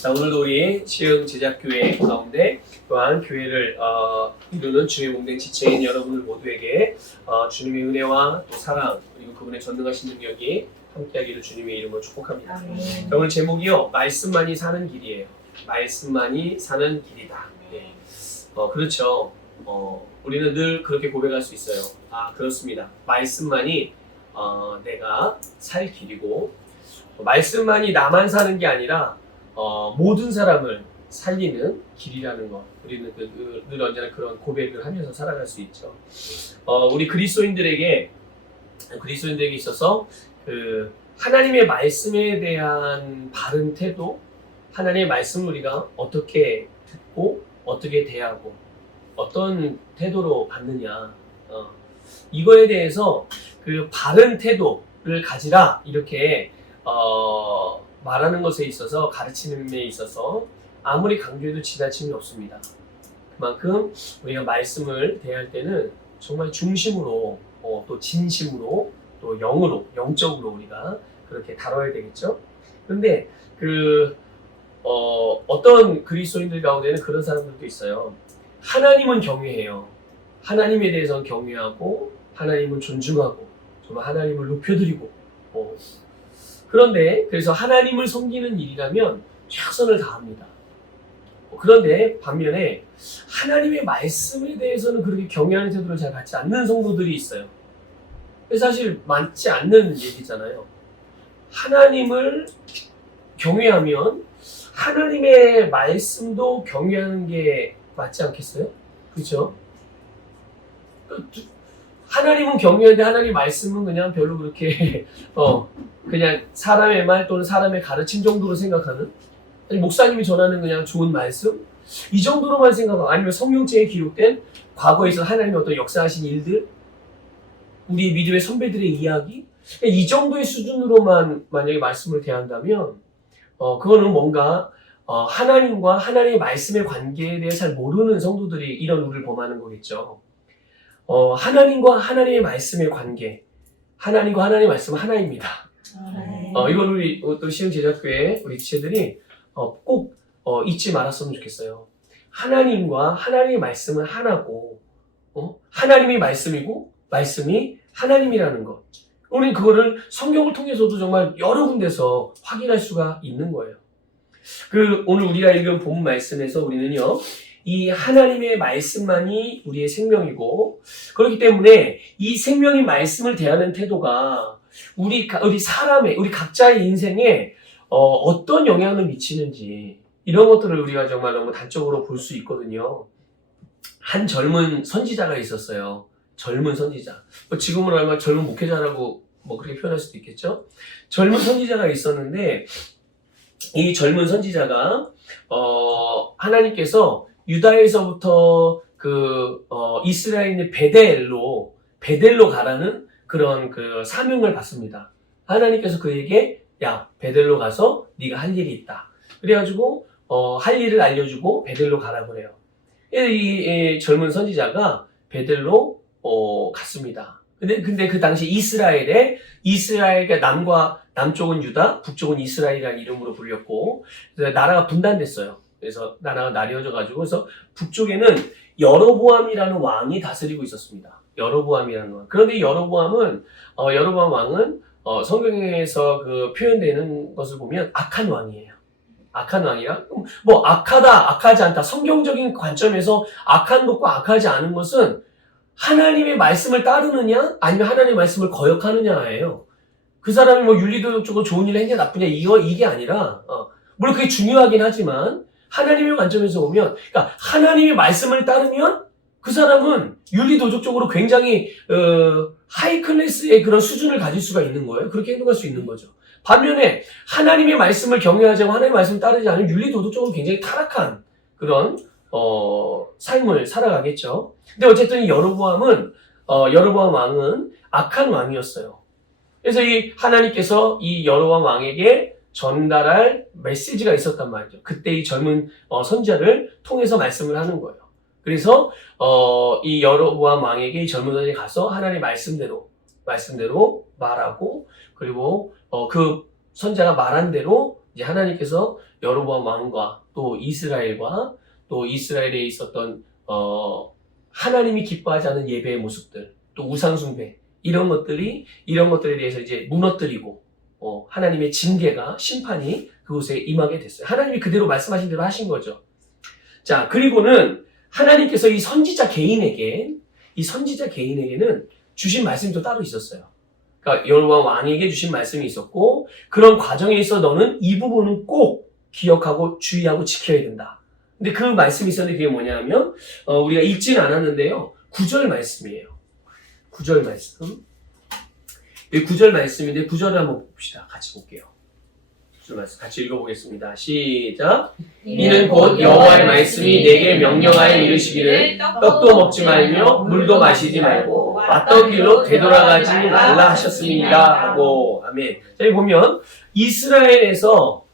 자, 오늘도 우리 시흥 제작교회 가운데 또한 교회를 이루는 주의 몸된 지체인 여러분들 모두에게 주님의 은혜와 또 사랑 그리고 그분의 전능하신 능력이 함께하기를 주님의 이름으로 축복합니다. 자, 오늘 제목이요, 말씀만이 사는 길이에요. 말씀만이 사는 길이다. 네. 그렇죠. 우리는 늘 그렇게 고백할 수 있어요. 그렇습니다. 말씀만이 내가 살 길이고, 말씀만이 나만 사는 게 아니라 모든 사람을 살리는 길이라는 것. 우리는 늘 언제나 그런 고백을 하면서 살아갈 수 있죠. 우리 그리스도인들에게 있어서 그 하나님의 말씀에 대한 바른 태도, 하나님의 말씀을 우리가 어떻게 듣고 어떻게 대하고 어떤 태도로 받느냐, 이거에 대해서 그 바른 태도를 가지라 이렇게 말하는 것에 있어서, 가르치는 데 있어서 아무리 강조해도 지나침이 없습니다. 그만큼 우리가 말씀을 대할 때는 정말 중심으로, 또 진심으로, 또 영적으로 우리가 그렇게 다뤄야 되겠죠. 그런데 어떤 그리스도인들 가운데는 그런 사람들도 있어요. 하나님은 경외해요. 하나님에 대해서는 경외하고 하나님은 존중하고 정말 하나님을 높여드리고, 그런데 그래서 하나님을 섬기는 일이라면 최선을 다합니다. 그런데 반면에 하나님의 말씀에 대해서는 그렇게 경외하는 태도를 잘 갖지 않는 성도들이 있어요. 그래서 사실 많지 않는 얘기잖아요. 하나님을 경외하면 하나님의 말씀도 경외하는 게 맞지 않겠어요? 그렇죠? 하나님은 경외하는데 하나님 말씀은 그냥 별로 그렇게 그냥 사람의 말 또는 사람의 가르침 정도로 생각하는, 아니 목사님이 전하는 그냥 좋은 말씀 이 정도로만 생각하고, 아니면 성경책에 기록된 과거에 있어 하나님의 어떤 역사하신 일들, 우리 믿음의 선배들의 이야기, 이 정도의 수준으로만 만약에 말씀을 대한다면 그거는 뭔가 하나님과 하나님의 말씀의 관계에 대해 잘 모르는 성도들이 이런 우를 범하는 거겠죠. 하나님과 하나님의 말씀의 관계, 하나님과 하나님의 말씀은 하나입니다. 이걸 우리 또 시흥 제작교회 우리 지체들이 꼭 잊지 말았으면 좋겠어요. 하나님과 하나님의 말씀은 하나고, 하나님이 말씀이고 말씀이 하나님이라는 것. 우리는 그거를 성경을 통해서도 정말 여러 군데서 확인할 수가 있는 거예요. 오늘 우리가 읽은 본 말씀에서 우리는요, 이 하나님의 말씀만이 우리의 생명이고, 그렇기 때문에 이 생명인 말씀을 대하는 태도가 우리 각자의 인생에 어떤 영향을 미치는지, 이런 것들을 우리가 정말 너무 단적으로 볼 수 있거든요. 한 젊은 선지자가 있었어요. 젊은 선지자. 지금으로 알면 젊은 목회자라고 그렇게 표현할 수도 있겠죠. 젊은 선지자가 있었는데, 이 젊은 선지자가 하나님께서 유다에서부터 이스라엘의 베델로 가라는 그런 사명을 받습니다. 하나님께서 그에게 베델로 가서 네가 할 일이 있다. 그래가지고 할 일을 알려주고 베델로 가라 그래요. 이 젊은 선지자가 베델로 갔습니다. 근데 그 당시 이스라엘의 남쪽은 유다, 북쪽은 이스라엘이라는 이름으로 불렸고, 나라가 분단됐어요. 그래서 나라가 나뉘어져가지고, 그래서 북쪽에는 여로보암이라는 왕이 다스리고 있었습니다. 여로보암이라는 왕. 그런데 여로보암 왕은 성경에서 표현되는 것을 보면 악한 왕이에요. 악한 왕이라? 악하지 않다. 성경적인 관점에서 악한 것과 악하지 않은 것은 하나님의 말씀을 따르느냐, 아니면 하나님의 말씀을 거역하느냐예요. 그 사람이 윤리도덕적으로 좋은 일을 했냐, 나쁘냐, 이게 아니라, 물론 그게 중요하긴 하지만, 하나님의 관점에서 보면, 그러니까 하나님의 말씀을 따르면 그 사람은 윤리도덕적으로 굉장히 하이 클래스의 그런 수준을 가질 수가 있는 거예요. 그렇게 행동할 수 있는 거죠. 반면에 하나님의 말씀을 경외하지 않고 하나님의 말씀을 따르지 않으면 윤리도덕적으로 굉장히 타락한 그런 삶을 살아가겠죠. 근데 어쨌든 여로보암 왕은 악한 왕이었어요. 그래서 이 하나님께서 이 여로보암 왕에게 전달할 메시지가 있었단 말이죠. 그때 이 젊은 선지자를 통해서 말씀을 하는 거예요. 그래서 이 여로보암 왕에게 이 젊은 선지자가 가서 하나님의 말씀대로 말하고, 그리고 그 선지자가 말한 대로 이제 하나님께서 여로보암 왕과 또 이스라엘과 또 이스라엘에 있었던 하나님이 기뻐하지 않은 예배의 모습들, 또 우상숭배 이런 것들에 대해서 이제 무너뜨리고 하나님의 징계가 심판이 그곳에 임하게 됐어요. 하나님이 그대로 말씀하신 대로 하신 거죠. 자, 그리고는 하나님께서 이 선지자 개인에게는 주신 말씀이 또 따로 있었어요. 그러니까 여로보암 왕에게 주신 말씀이 있었고, 그런 과정에 있어 너는 이 부분은 꼭 기억하고 주의하고 지켜야 된다. 근데 그 말씀이 있었는데 그게 뭐냐면 우리가 읽지는 않았는데요. 9절 말씀이에요. 9절 말씀. 이 9절 말씀인데 9절을 한번 봅시다. 같이 볼게요. 9절 말씀 같이 읽어보겠습니다. 시작. 이는 곧 여호와의 말씀이 내게 명령하여 이르시기를 떡도 먹지 말며 물도 마시지 말고 왔던 길로 되돌아가지 말라 하셨습니다. 하고 아멘. 자, 여기 보면 이스라엘에서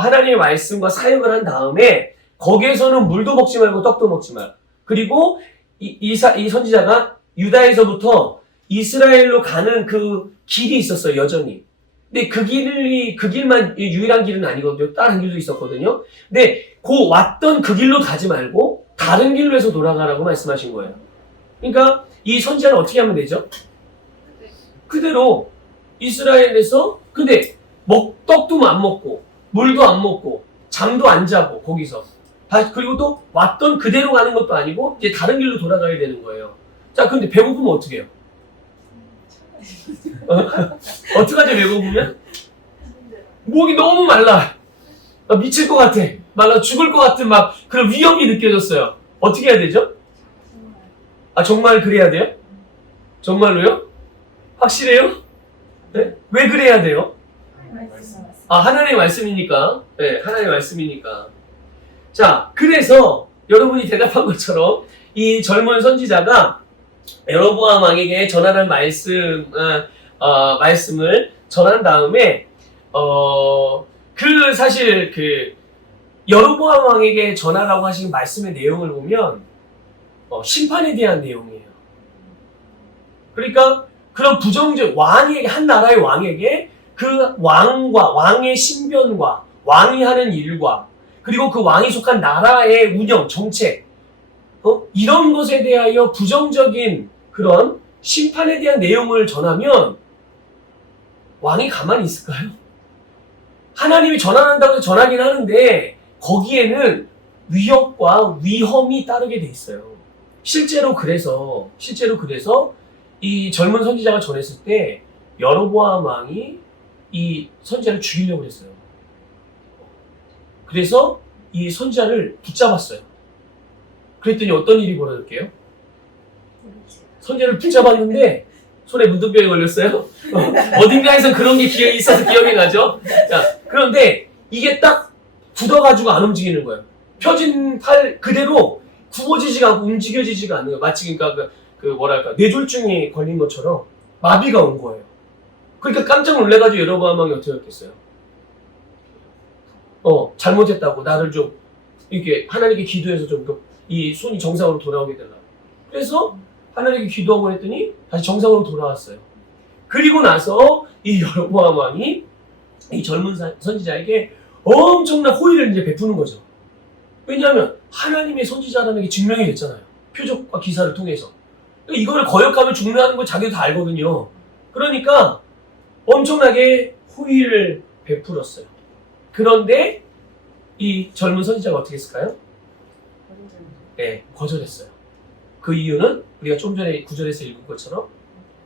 하나님의 말씀과 사역을 한 다음에 거기에서는 물도 먹지 말고 떡도 먹지 말. 그리고 이 선지자가 유다에서부터 이스라엘로 가는 그 길이 있었어요, 여전히. 근데 그 길만 유일한 길은 아니거든요. 다른 길도 있었거든요. 근데 왔던 그 길로 가지 말고 다른 길로 해서 돌아가라고 말씀하신 거예요. 그러니까 이 선지자는 어떻게 하면 되죠? 그대로 이스라엘에서 근데 떡도 안 먹고 물도 안 먹고 잠도 안 자고 거기서 그리고 또 왔던 그대로 가는 것도 아니고 이제 다른 길로 돌아가야 되는 거예요. 자, 근데 배고프면 어떻게 해요? 어떡하죠, 배고프면? 목이 너무 말라. 미칠 것 같아. 말라 죽을 것 같은 막 그런 위험이 느껴졌어요. 어떻게 해야 되죠? 정말 그래야 돼요? 정말로요? 확실해요? 네? 왜 그래야 돼요? 하나님의 말씀이니까. 네, 하나님의 말씀이니까. 자, 그래서 여러분이 대답한 것처럼 이 젊은 선지자가 여로보암 왕에게 전하는 말씀을 전한 다음에 사실 여로보암 왕에게 전하라고 하신 말씀의 내용을 보면 심판에 대한 내용이에요. 그러니까 그런 부정적 한 나라의 왕에게 그 왕의 신변과 왕이 하는 일과 그리고 그 왕이 속한 나라의 운영, 정책 이런 것에 대하여 부정적인 그런 심판에 대한 내용을 전하면 왕이 가만히 있을까요? 하나님이 전한다고 해서 전하긴 하는데 거기에는 위협과 위험이 따르게 돼 있어요. 실제로 그래서 이 젊은 선지자가 전했을 때 여로보암 왕이 이 선지자를 죽이려고 했어요. 그래서 이 선지자를 붙잡았어요. 그랬더니 어떤 일이 벌어졌게요? 선지자를 붙잡았는데 손에 문둥병이 걸렸어요. 어딘가에서 그런 게 있어서 기억이 나죠. 자, 그런데 이게 딱 굳어가지고 안 움직이는 거예요. 펴진 팔 그대로 굽어지지가 않고 움직여지지가 않는 거예요. 마치 그러니까 뇌졸중이 걸린 것처럼 마비가 온 거예요. 그러니까 깜짝 놀래가지고 여로보암 왕이 어떻게 했겠어요? 잘못했다고 나를 좀 이렇게 하나님께 기도해서 좀 이 손이 정상으로 돌아오게 되려고. 그래서 하나님께 기도하고 했더니 다시 정상으로 돌아왔어요. 그리고 나서 이 여로보암 왕이 이 젊은 선지자에게 엄청난 호의를 이제 베푸는 거죠. 왜냐하면 하나님의 선지자라는 게 증명이 됐잖아요. 표적과 기사를 통해서. 이거를 거역하면 죽는다는 걸 자기도 다 알거든요. 그러니까 엄청나게 호의를 베풀었어요. 그런데 이 젊은 선지자가 어떻게 했을까요? 네, 거절했어요. 그 이유는 우리가 좀 전에 9절에서 읽은 것처럼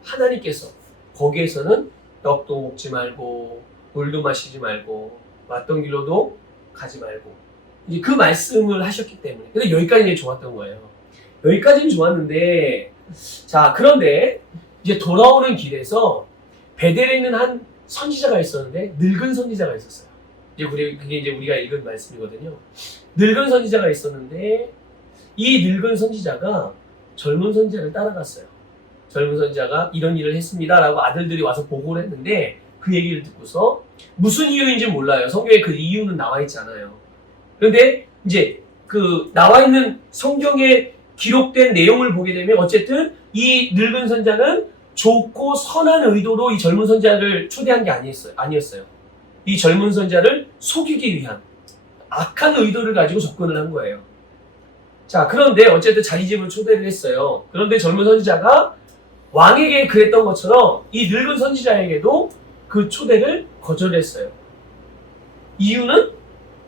하나님께서 거기에서는 떡도 먹지 말고 물도 마시지 말고 왔던 길로도 가지 말고 이제 그 말씀을 하셨기 때문에. 근데 여기까지는 좋았던 거예요. 여기까지는 좋았는데 자, 그런데 이제 돌아오는 길에서 베델에 있는 한 선지자가 있었는데 늙은 선지자가 있었어요. 그게 이제 우리가 읽은 말씀이거든요. 늙은 선지자가 있었는데 이 늙은 선지자가 젊은 선지자를 따라갔어요. 젊은 선지자가 이런 일을 했습니다라고 아들들이 와서 보고를 했는데 그 얘기를 듣고서 무슨 이유인지 몰라요. 성경에 그 이유는 나와 있지 않아요. 그런데 이제 그 나와 있는 성경에 기록된 내용을 보게 되면 어쨌든 이 늙은 선지자는 좋고 선한 의도로 이 젊은 선지자를 초대한 게 아니었어요. 이 젊은 선지자를 속이기 위한 악한 의도를 가지고 접근을 한 거예요. 자, 그런데 어쨌든 자기 집을 초대를 했어요. 그런데 젊은 선지자가 왕에게 그랬던 것처럼 이 늙은 선지자에게도 그 초대를 거절했어요. 이유는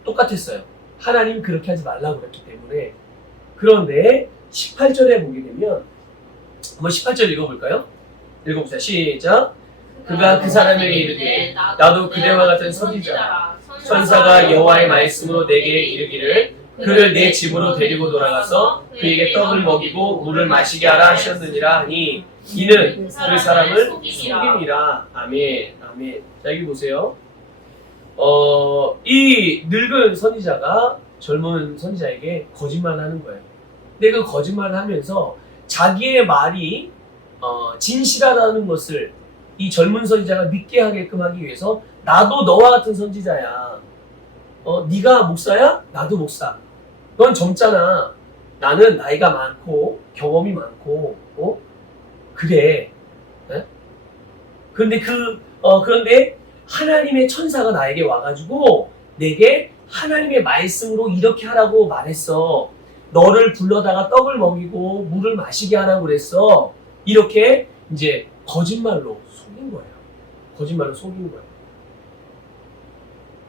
똑같았어요. 하나님 그렇게 하지 말라고 그랬기 때문에. 그런데 18절에 보게 되면 한번 18절 읽어볼까요? 읽어보세요. 시작. 그가 그 사람에게 이르되 나도 그대와 같은 선지자라. 천사가 여호와의 말씀으로 내게 이르기를 그를 내 집으로 데리고 돌아가서 그에게 떡을 먹이고 물을 마시게 하라 하셨느니라 하니 이는 그 사람을 속임이라. 아멘. 아멘. 자, 여기 보세요. 이 늙은 선지자가 젊은 선지자에게 거짓말을 하는 거예요. 근데 그 거짓말을 하면서 자기의 말이 진실하다는 것을 이 젊은 선지자가 믿게 하게끔 하기 위해서 나도 너와 같은 선지자야. 네가 목사야? 나도 목사. 넌 젊잖아. 나는 나이가 많고 경험이 많고 그래. 네? 그런데 하나님의 천사가 나에게 와가지고 내게 하나님의 말씀으로 이렇게 하라고 말했어. 너를 불러다가 떡을 먹이고 물을 마시게 하라고 그랬어. 이렇게 이제 거짓말로 속인 거예요. 거짓말로 속인 거예요.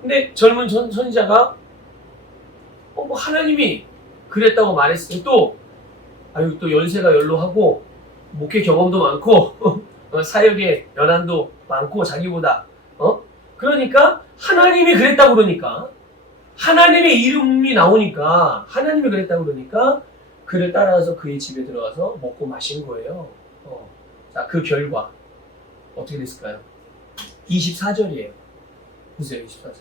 근데 젊은 선지자가 뭐 하나님이 그랬다고 말했으니 또 연세가 연로하고 목회 경험도 많고 사역의 연한도 많고 자기보다 그러니까 하나님이 그랬다고 그러니까 하나님의 이름이 나오니까 하나님이 그랬다고 그러니까 그를 따라가서 그의 집에 들어가서 먹고 마신 거예요. 자, 그 결과 어떻게 됐을까요? 24절이에요. 보세요. 24절.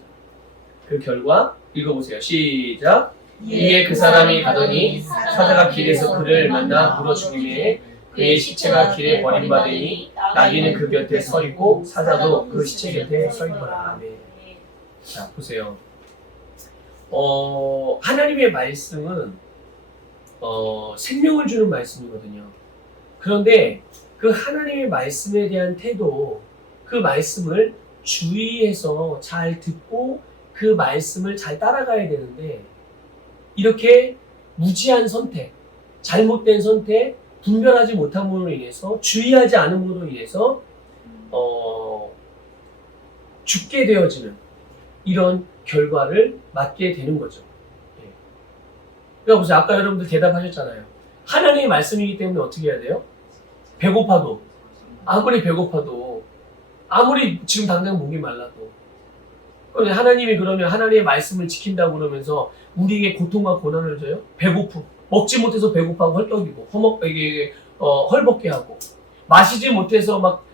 그 결과 읽어보세요. 시작. 이에 그 사람이 가더니 사자가 길에서 그를 만나 물어 죽이매 그의 시체가 길에 버림받으니 나귀는 그 곁에 서 있고 사자도 그 시체 곁에 서 있더라. 아멘. 자, 보세요. 하나님의 말씀은 생명을 주는 말씀이거든요. 그런데 그 하나님의 말씀에 대한 태도, 그 말씀을 주의해서 잘 듣고 그 말씀을 잘 따라가야 되는데 이렇게 무지한 선택, 잘못된 선택, 분별하지 못함으로 인해서 주의하지 않음으로 인해서 죽게 되어지는 이런 결과를 맞게 되는 거죠. 그러니까 보세요. 아까 여러분들 대답하셨잖아요. 하나님의 말씀이기 때문에 어떻게 해야 돼요? 배고파도, 아무리 배고파도, 아무리 지금 당장 목이 말라도 하나님이 그러면 하나님의 말씀을 지킨다고 그러면서 우리에게 고통과 고난을 줘요? 배고픔, 먹지 못해서 배고파하고 헐떡이고 헐벗게 하고 마시지 못해서 막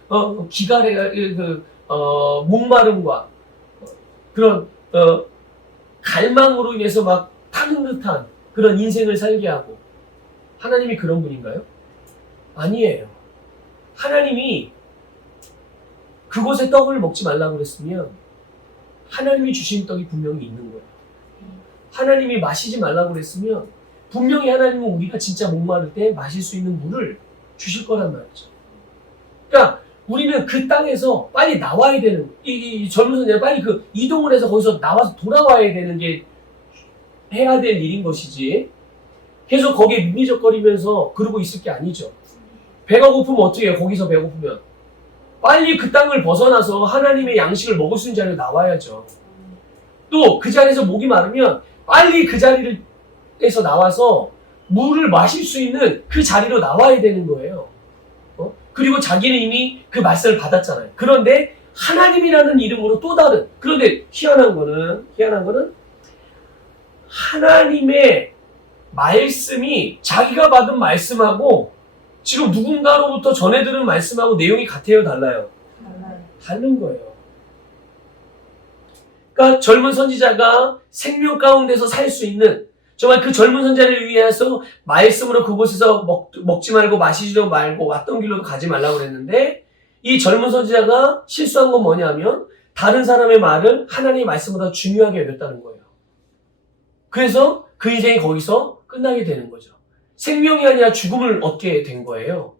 목마름과 그런 갈망으로 인해서 막 타는 듯한 그런 인생을 살게 하고 하나님이 그런 분인가요? 아니에요. 하나님이 그곳에 떡을 먹지 말라고 그랬으면 하나님이 주신 떡이 분명히 있는 거예요. 하나님이 마시지 말라고 그랬으면 분명히 하나님은 우리가 진짜 목마를 때 마실 수 있는 물을 주실 거란 말이죠. 그러니까 우리는 그 땅에서 빨리 나와야 되는, 이 젊은 선생님 빨리 이동을 해서 거기서 나와서 돌아와야 되는 게 해야 될 일인 것이지 계속 거기에 미미적거리면서 그러고 있을 게 아니죠. 배가 고프면 어떻게 해요? 거기서 배고프면 빨리 그 땅을 벗어나서 하나님의 양식을 먹을 수 있는 자리로 나와야죠. 또 그 자리에서 목이 마르면 빨리 그 자리에서 나와서 물을 마실 수 있는 그 자리로 나와야 되는 거예요. 그리고 자기는 이미 그 말씀을 받았잖아요. 그런데 하나님이라는 이름으로 또 다른, 그런데 희한한 거는 하나님의 말씀이 자기가 받은 말씀하고 지금 누군가로부터 전해 들은 말씀하고 내용이 같아요, 달라요? 다른 거예요. 그러니까 젊은 선지자가 생명 가운데서 살 수 있는, 정말 그 젊은 선지자를 위해서 말씀으로 그곳에서 먹지 말고 마시지도 말고 왔던 길로도 가지 말라고 그랬는데 이 젊은 선지자가 실수한 건 뭐냐면 다른 사람의 말을 하나님의 말씀보다 중요하게 여겼다는 거예요. 그래서 그 인생이 거기서 끝나게 되는 거죠. 생명이 아니라 죽음을 얻게 된 거예요.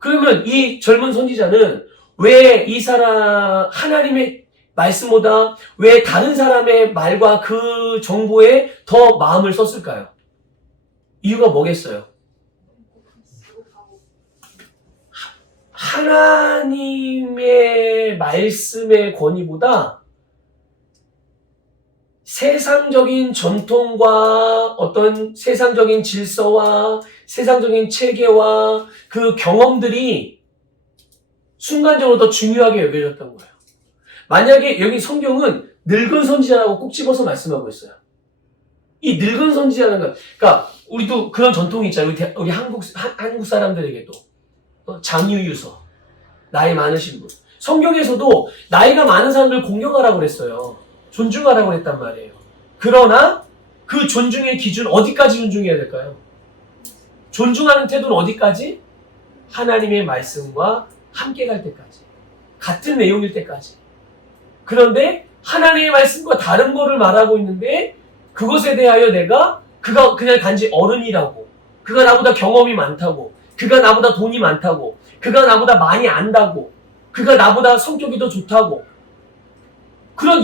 그러면 이 젊은 선지자는 왜 이 사람 하나님의 말씀보다 왜 다른 사람의 말과 그 정보에 더 마음을 썼을까요? 이유가 뭐겠어요? 하나님의 말씀의 권위보다 세상적인 전통과 어떤 세상적인 질서와 세상적인 체계와 그 경험들이 순간적으로 더 중요하게 여겨졌던 거예요. 만약에 여기 성경은 늙은 선지자라고 꼭 집어서 말씀하고 있어요. 이 늙은 선지자라는 건, 그러니까 우리도 그런 전통이 있잖아요. 우리 한국 사람들에게도 장유유서, 나이 많으신 분. 성경에서도 나이가 많은 사람들 공경하라고 그랬어요. 존중하라고 그랬단 말이에요. 그러나 그 존중의 기준 어디까지 존중해야 될까요? 존중하는 태도는 어디까지? 하나님의 말씀과 함께 갈 때까지. 같은 내용일 때까지. 그런데 하나님의 말씀과 다른 거를 말하고 있는데 그것에 대하여 그가 그냥 단지 어른이라고, 그가 나보다 경험이 많다고, 그가 나보다 돈이 많다고, 그가 나보다 많이 안다고, 그가 나보다 성격이 더 좋다고,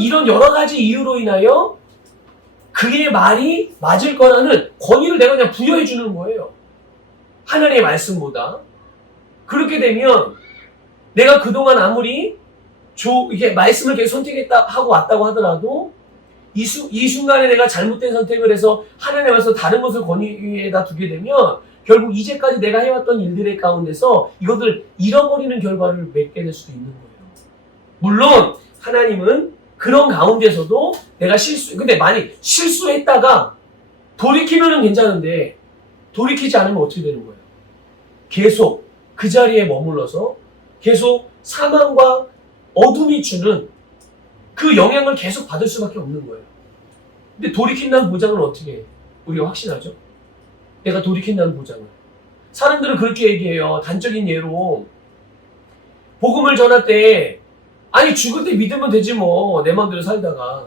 이런 여러 가지 이유로 인하여 그의 말이 맞을 거라는 권위를 내가 그냥 부여해 주는 거예요. 하나님의 말씀보다. 그렇게 되면 내가 그동안 아무리 이게 말씀을 계속 선택하고 왔다고 하더라도 이 순간에 내가 잘못된 선택을 해서 하나님의 말씀 다른 것을 권위에다 두게 되면 결국 이제까지 내가 해왔던 일들의 가운데서 이것을 잃어버리는 결과를 맺게 될 수도 있는 거예요. 물론 하나님은 그런 가운데서도 내가 근데 만약 실수했다가 돌이키면은 괜찮은데 돌이키지 않으면 어떻게 되는 거예요? 계속 그 자리에 머물러서 계속 사망과 어둠이 주는 그 영향을 계속 받을 수밖에 없는 거예요. 근데 돌이킨다는 보장은 어떻게 우리가 확신하죠? 내가 돌이킨다는 보장을. 사람들은 그렇게 얘기해요. 단적인 예로 복음을 전할 때 아니 죽을 때 믿으면 되지 뭐 내 마음대로 살다가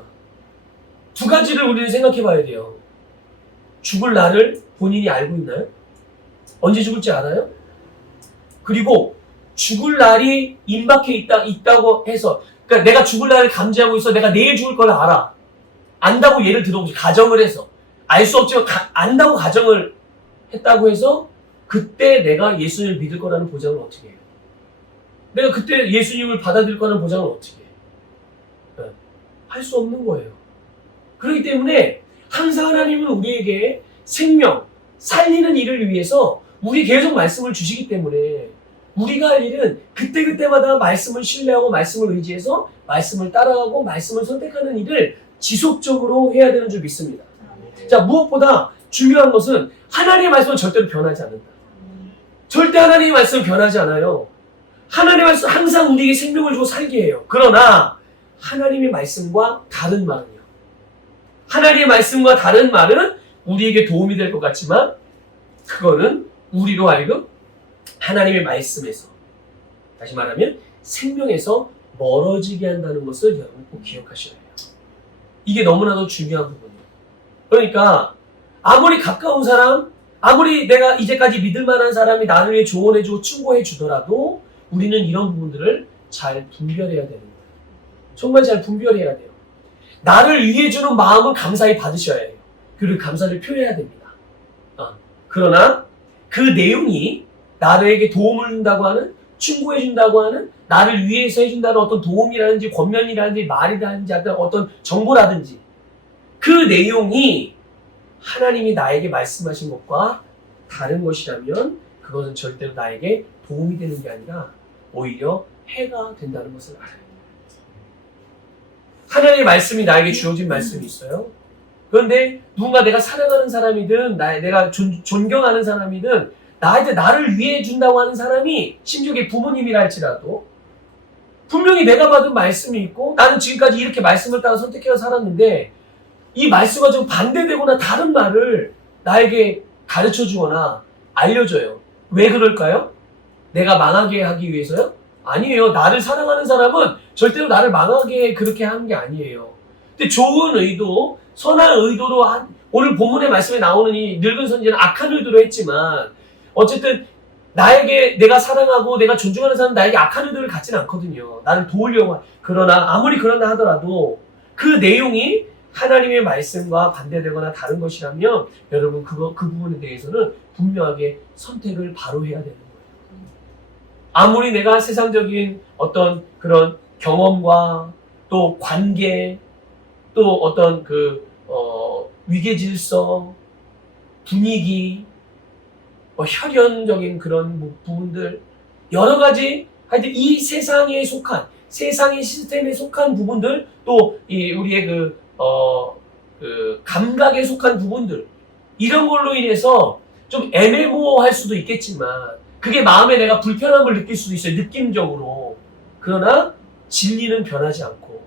두 가지를 우리는 생각해 봐야 돼요. 죽을 날을 본인이 알고 있나요? 언제 죽을지 알아요? 그리고 죽을 날이 임박해 있다고 해서 그러니까 내가 죽을 날을 감지하고 있어. 내가 내일 죽을 걸 알아. 안다고 예를 들어보지. 가정을 해서. 알 수 없지만 안다고 가정을 했다고 해서 그때 내가 예수님을 믿을 거라는 보장을 어떻게 해요? 내가 그때 예수님을 받아들일 거라는 보장을 어떻게 해요? 할 수 없는 거예요. 그렇기 때문에 항상 하나님은 우리에게 생명, 살리는 일을 위해서 우리 계속 말씀을 주시기 때문에 우리가 할 일은 그때그때마다 말씀을 신뢰하고 말씀을 의지해서 말씀을 따라가고 말씀을 선택하는 일을 지속적으로 해야 되는 줄 믿습니다. 자, 무엇보다 중요한 것은 하나님의 말씀은 절대로 변하지 않는다. 절대 하나님의 말씀은 변하지 않아요. 하나님의 말씀은 항상 우리에게 생명을 주고 살게 해요. 그러나 하나님의 말씀과 다른 말은요. 하나님의 말씀과 다른 말은 우리에게 도움이 될 것 같지만 그거는 우리로 하여금 하나님의 말씀에서, 다시 말하면 생명에서 멀어지게 한다는 것을 여러분 꼭 기억하셔야 해요. 이게 너무나도 중요한 부분이에요. 그러니까 아무리 가까운 사람, 아무리 내가 이제까지 믿을 만한 사람이 나를 위해 조언해주고 충고해 주더라도 우리는 이런 부분들을 잘 분별해야 되는 거예요. 정말 잘 분별해야 돼요. 나를 위해 주는 마음은 감사히 받으셔야 해요. 그리고 감사를 표해야 됩니다. 그러나 그 내용이 나에게 도움을 준다고 하는, 충고해 준다고 하는, 나를 위해서 해준다는 어떤 도움이라든지 권면이라든지 말이라든지 어떤 정보라든지 그 내용이 하나님이 나에게 말씀하신 것과 다른 것이라면 그것은 절대로 나에게 도움이 되는 게 아니라 오히려 해가 된다는 것을 알아야 돼요. 하나님의 말씀이 나에게 주어진 말씀이 있어요. 그런데 누군가 내가 사랑하는 사람이든 내가 존경하는 사람이든 나한테 나를 위해 준다고 하는 사람이 심지어 부모님이라 할지라도 분명히 내가 받은 말씀이 있고 나는 지금까지 이렇게 말씀을 따라 선택해서 살았는데 이 말씀과 좀 반대되거나 다른 말을 나에게 가르쳐 주거나 알려줘요. 왜 그럴까요? 내가 망하게 하기 위해서요? 아니에요. 나를 사랑하는 사람은 절대로 나를 망하게 그렇게 하는 게 아니에요. 근데 좋은 의도, 선한 의도로 오늘 본문의 말씀에 나오는 이 늙은 선지자는 악한 의도로 했지만 어쨌든 나에게 내가 사랑하고 내가 존중하는 사람은 나에게 악한 의도를 갖지는 않거든요. 나를 도우려고. 그러나 아무리 그런다 하더라도 그 내용이 하나님의 말씀과 반대되거나 다른 것이라면 여러분 그 부분에 대해서는 분명하게 선택을 바로 해야 되는 거예요. 아무리 내가 세상적인 어떤 그런 경험과 또 관계 또 어떤 위계 질서 분위기 혈연적인 그런 부분들 여러 가지 하여튼 이 세상에 속한 세상의 시스템에 속한 부분들 또 우리의 감각에 속한 부분들 이런 걸로 인해서 좀 애매모호할 수도 있겠지만 그게 마음에 내가 불편함을 느낄 수도 있어요. 느낌적으로. 그러나 진리는 변하지 않고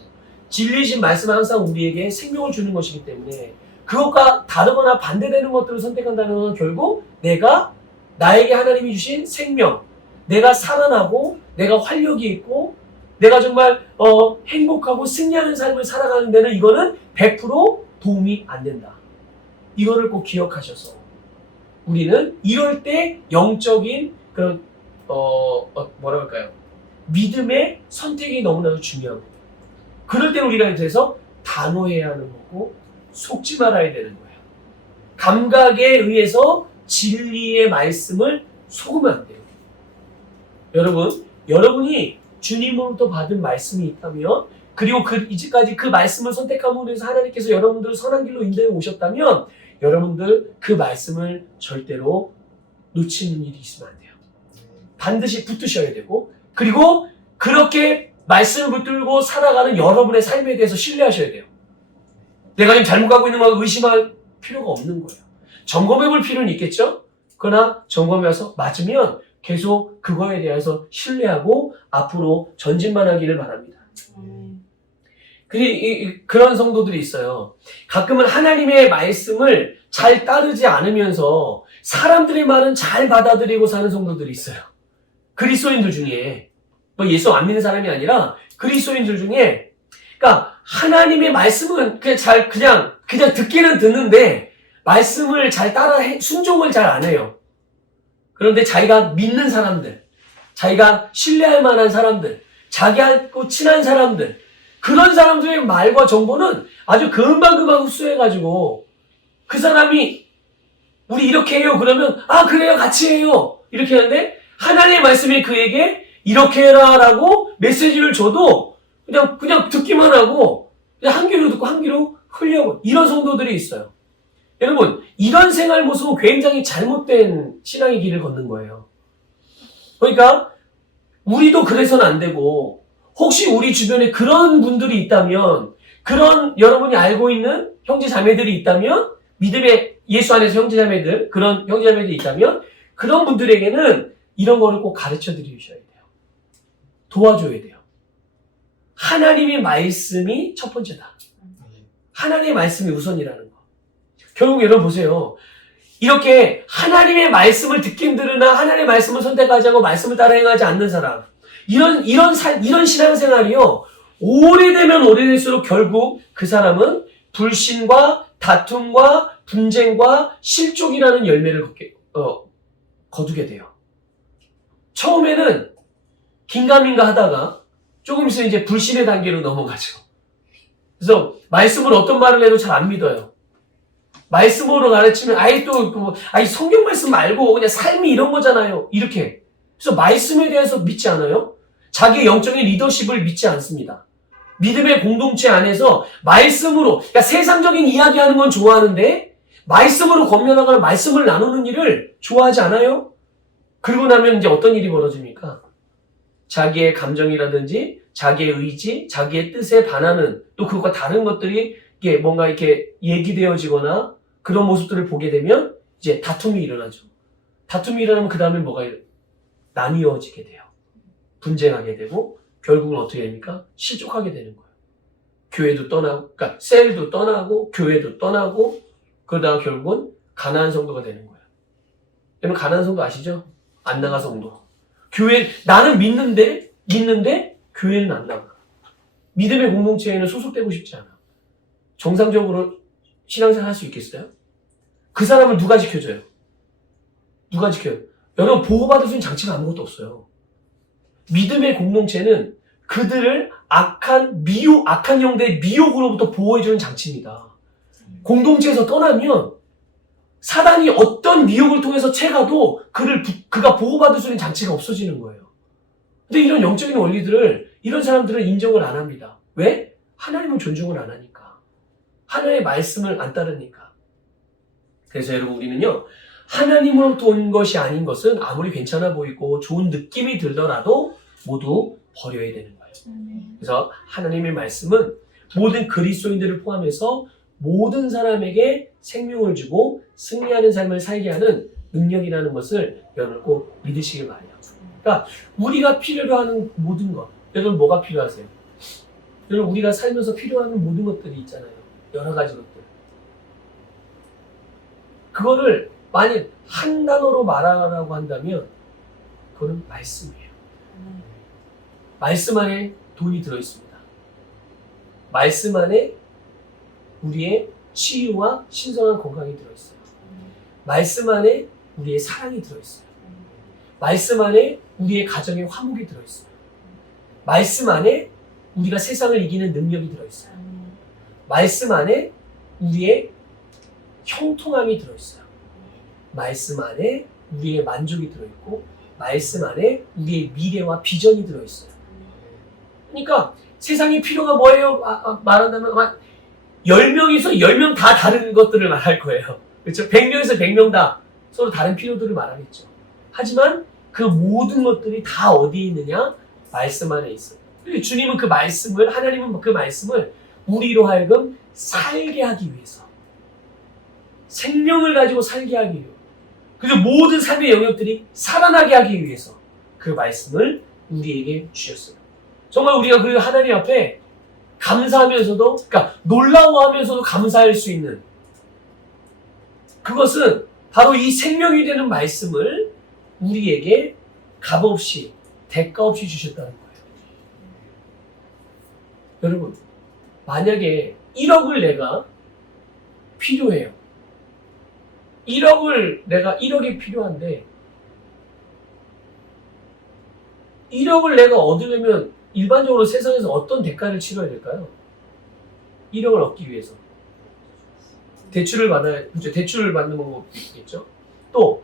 진리신 말씀은 항상 우리에게 생명을 주는 것이기 때문에 그것과 다르거나 반대되는 것들을 선택한다는 건 결국 내가 나에게 하나님이 주신 생명, 내가 살아나고 내가 활력이 있고 내가 정말 행복하고 승리하는 삶을 살아가는 데는 이거는 100% 도움이 안 된다. 이거를 꼭 기억하셔서 우리는 이럴 때 영적인 그런 뭐라 할까요? 믿음의 선택이 너무나도 중요합니다. 그럴 때 우리가 그래서 단호해야 하는 거고 속지 말아야 되는 거예요. 감각에 의해서 진리의 말씀을 속으면 안 돼요. 여러분이 주님으로부터 받은 말씀이 있다면 그리고 이제까지 그 말씀을 선택함으로 해서 하나님께서 여러분들을 선한 길로 인도해 오셨다면 여러분들 그 말씀을 절대로 놓치는 일이 있으면 안 돼요. 반드시 붙드셔야 되고 그리고 그렇게 말씀을 붙들고 살아가는 여러분의 삶에 대해서 신뢰하셔야 돼요. 내가 지금 잘못 가고 있는 걸 의심할 필요가 없는 거예요. 점검해 볼 필요는 있겠죠? 그러나 점검해서 맞으면 계속 그거에 대해서 신뢰하고 앞으로 전진만 하기를 바랍니다. 그런 성도들이 있어요. 가끔은 하나님의 말씀을 잘 따르지 않으면서 사람들의 말은 잘 받아들이고 사는 성도들이 있어요. 그리스도인들 중에 예수 안 믿는 사람이 아니라 그리스도인들 중에 그러니까 하나님의 말씀은 그냥 듣기는 듣는데 말씀을 잘 따라 순종을 잘 안 해요. 그런데 자기가 믿는 사람들, 자기가 신뢰할 만한 사람들, 자기하고 친한 사람들 그런 사람들의 말과 정보는 아주 금방 흡수해가지고 그 사람이 우리 이렇게 해요 그러면 그래요 같이 해요 이렇게 하는데 하나님의 말씀이 그에게 이렇게 해라 라고 메시지를 줘도 그냥 듣기만 하고 그냥 한 귀로 듣고 한 귀로 흘려고 이런 성도들이 있어요. 여러분 이런 생활 모습은 굉장히 잘못된 신앙의 길을 걷는 거예요. 그러니까 우리도 그래서는 안 되고 혹시 우리 주변에 그런 분들이 있다면 그런 여러분이 알고 있는 형제 자매들이 있다면 믿음의 예수 안에서 형제 자매들 그런 형제 자매들이 있다면 그런 분들에게는 이런 거를 꼭 가르쳐 드리셔야 돼요. 도와줘야 돼요. 하나님의 말씀이 첫 번째다. 하나님의 말씀이 우선이라는 거. 결국 여러분 보세요. 이렇게 하나님의 말씀을 듣긴 들으나 하나님의 말씀을 선택하지 않고 말씀을 따라 행하지 않는 사람 이런 신앙생활이요 오래되면 오래될수록 결국 그 사람은 불신과 다툼과 분쟁과 실족이라는 열매를 거두게 돼요. 처음에는 긴가민가 하다가 조금 있으면 이제 불신의 단계로 넘어가죠. 그래서 말씀을 어떤 말을 해도 잘 안 믿어요. 말씀으로 가르치면 성경 말씀 말고 그냥 삶이 이런 거잖아요. 이렇게. 그래서 말씀에 대해서 믿지 않아요. 자기의 영적인 리더십을 믿지 않습니다. 믿음의 공동체 안에서 말씀으로 그러니까 세상적인 이야기하는 건 좋아하는데 말씀으로 건면하거나 말씀을 나누는 일을 좋아하지 않아요. 그러고 나면 이제 어떤 일이 벌어집니까? 자기의 감정이라든지 자기의 의지, 자기의 뜻에 반하는 또 그것과 다른 것들이 뭔가 이렇게 얘기되어지거나 그런 모습들을 보게 되면 이제 다툼이 일어나죠. 다툼이 일어나면 그 다음에 나뉘어지게 돼요. 분쟁하게 되고 결국은 어떻게 됩니까? 실족하게 되는 거예요. 교회도 떠나고, 그러니까 셀도 떠나고 교회도 떠나고 그러다가 결국은 가나안 성도가 되는 거예요. 여러분 가나안 성도 아시죠? 안 나가 성도. 교회 나는 믿는데 교회는 안 나가. 믿음의 공동체에는 소속되고 싶지 않아. 정상적으로 신앙생활 할 수 있겠어요? 그 사람을 누가 지켜줘요? 누가 지켜요? 여러분 보호받을 수 있는 장치가 아무것도 없어요. 믿음의 공동체는 그들을 악한 영들의 미혹으로부터 보호해주는 장치입니다. 공동체에서 떠나면 사단이 어떤 미혹을 통해서 채가도 그가 보호받을 수 있는 장치가 없어지는 거예요. 근데 이런 영적인 원리들을 이런 사람들은 인정을 안 합니다. 왜? 하나님은 존중을 안 하니까. 하나님의 말씀을 안 따르니까. 그래서 여러분 우리는요. 하나님으로부터 온 것이 아닌 것은 아무리 괜찮아 보이고 좋은 느낌이 들더라도 모두 버려야 되는 거예요. 그래서 하나님의 말씀은 모든 그리스도인들을 포함해서 모든 사람에게 생명을 주고 승리하는 삶을 살게 하는 능력이라는 것을 여러분 꼭 믿으시길 바라요. 그러니까 우리가 필요로 하는 모든 것, 여러분 뭐가 필요하세요? 여러분 우리가 살면서 필요한 모든 것들이 있잖아요. 여러 가지 것들. 그거를 만약 한 단어로 말하라고 한다면 그거는 말씀이에요. 말씀 안에 돈이 들어있습니다. 말씀 안에 우리의 치유와 신성한 건강이 들어있어요. 말씀 안에 우리의 사랑이 들어있어요. 말씀 안에 우리의 가정의 화목이 들어있어요. 말씀 안에 우리가 세상을 이기는 능력이 들어있어요. 말씀 안에 우리의 형통함이 들어있어요. 말씀 안에 우리의 만족이 들어있고 말씀 안에 우리의 미래와 비전이 들어있어요. 그러니까 세상의 필요가 뭐예요? 말한다면 10명에서 10명 다 다른 것들을 말할 거예요. 그렇죠? 100명에서 100명 다 서로 다른 필요들을 말하겠죠. 하지만 그 모든 것들이 다 어디에 있느냐? 말씀 안에 있어요. 주님은 그 말씀을, 하나님은 그 말씀을 우리로 하여금 살게 하기 위해서, 생명을 가지고 살게 하기 위해서, 그리고 모든 삶의 영역들이 살아나게 하기 위해서 그 말씀을 우리에게 주셨어요. 정말 우리가 그 하나님 앞에 감사하면서도, 그러니까 놀라워하면서도 감사할 수 있는 그것은 바로 이 생명이 되는 말씀을 우리에게 값없이, 대가 없이 주셨다는 거예요. 여러분, 만약에 1억을 내가 필요해요. 1억이 필요한데 1억을 내가 얻으려면 일반적으로 세상에서 어떤 대가를 치러야 될까요? 1억을 얻기 위해서 대출을 받아야, 그렇죠? 대출을 받는 방법이 있겠죠? 또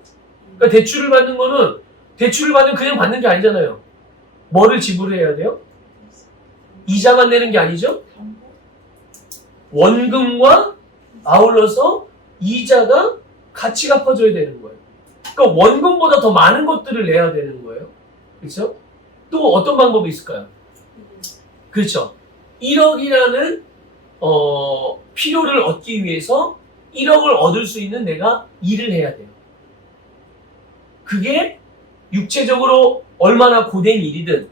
그러니까 대출을 받는 거는, 대출을 받으면 그냥 받는 게 아니잖아요. 뭐를 지불해야 돼요? 이자만 내는 게 아니죠? 원금과 아울러서 이자가 같이 갚아줘야 되는 거예요. 그러니까 원금보다 더 많은 것들을 내야 되는 거예요. 그렇죠? 또 어떤 방법이 있을까요? 그렇죠. 1억이라는 필요를 얻기 위해서 1억을 얻을 수 있는 내가 일을 해야 돼요. 그게 육체적으로 얼마나 고된 일이든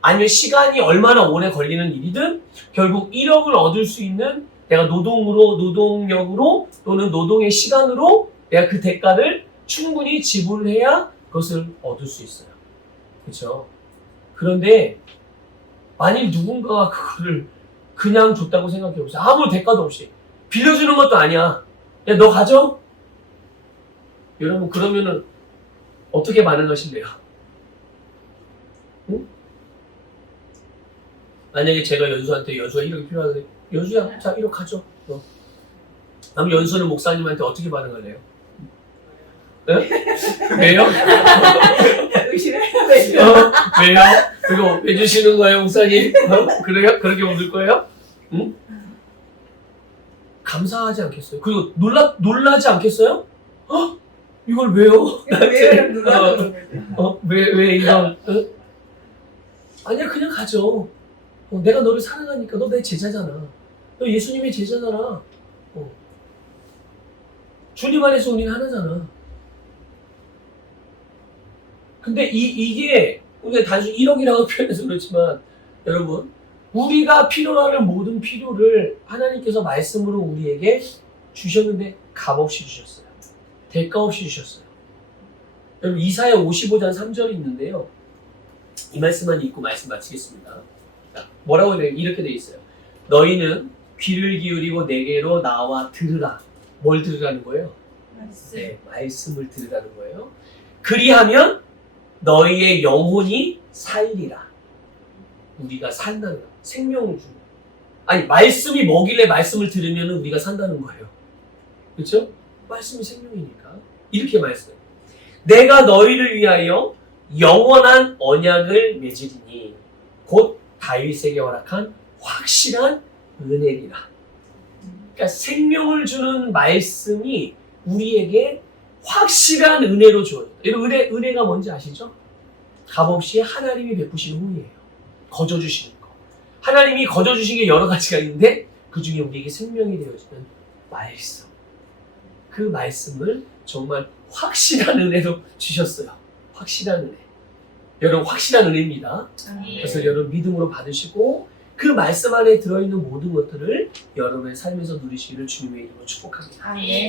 아니면 시간이 얼마나 오래 걸리는 일이든 결국 1억을 얻을 수 있는 내가 노동력으로 또는 노동의 시간으로 내가 그 대가를 충분히 지불해야 그것을 얻을 수 있어요. 그렇죠? 그런데 만일 누군가가 그거를 그냥 줬다고 생각해보세요. 아무 대가도 없이. 빌려주는 것도 아니야. 야, 너 가져? 여러분, 그러면은 어떻게 반응하실래요? 응? 만약에 제가 연수한테 여수가 1억이 필요한데 여수야, 자 1억 가져. 너. 그럼 연수는 목사님한테 어떻게 반응할래요? 네? 왜요? 의심해요. 왜요? 그리고 왜 주시는 거예요, 목사님? 그래요? 그렇게 묻을 거예요? 응? 감사하지 않겠어요? 그리고 놀라지 않겠어요? 이걸 왜요? 왜 누가 왜 이런? 아니야, 그냥 가져. 내가 너를 사랑하니까. 너 내 제자잖아. 너 예수님의 제자잖아. 주님 안에서 우리는 하나잖아. 근데 이게 우리가 단순히 1억이라고 표현해서 그렇지만 여러분, 우리가 필요로 하는 모든 필요를 하나님께서 말씀으로 우리에게 주셨는데 값없이 주셨어요. 대가 없이 주셨어요. 여러분, 이사야 55장 3절이 있는데요. 이 말씀만 읽고 말씀 마치겠습니다. 뭐라고 돼요? 이렇게 돼 있어요. 너희는 귀를 기울이고 내게로 나와 들으라. 뭘 들으라는 거예요? 네, 말씀을 들으라는 거예요. 그리하면 너희의 영혼이 살리라. 우리가 산다는 거야. 생명을 주는. 아니 말씀이 뭐길래 말씀을 들으면 우리가 산다는 거예요. 그렇죠? 말씀이 생명이니까. 이렇게 말씀해요. 내가 너희를 위하여 영원한 언약을 맺으리니 곧 다윗에게 허락한 확실한 은혜니라. 그러니까 생명을 주는 말씀이 우리에게 확실한 은혜로 줘요. 여러분 은혜가 뭔지 아시죠? 값없이 하나님이 베푸시는 후이에요. 거저 주시는 거. 하나님이 거저 주신 게 여러 가지가 있는데 그 중에 우리에게 생명이 되어주는 말씀. 그 말씀을 정말 확실한 은혜로 주셨어요. 확실한 은혜. 여러분 확실한 은혜입니다. 그래서 여러분 믿음으로 받으시고 그 말씀 안에 들어있는 모든 것들을 여러분의 삶에서 누리시기를 주님의 이름으로 축복합니다. 아멘.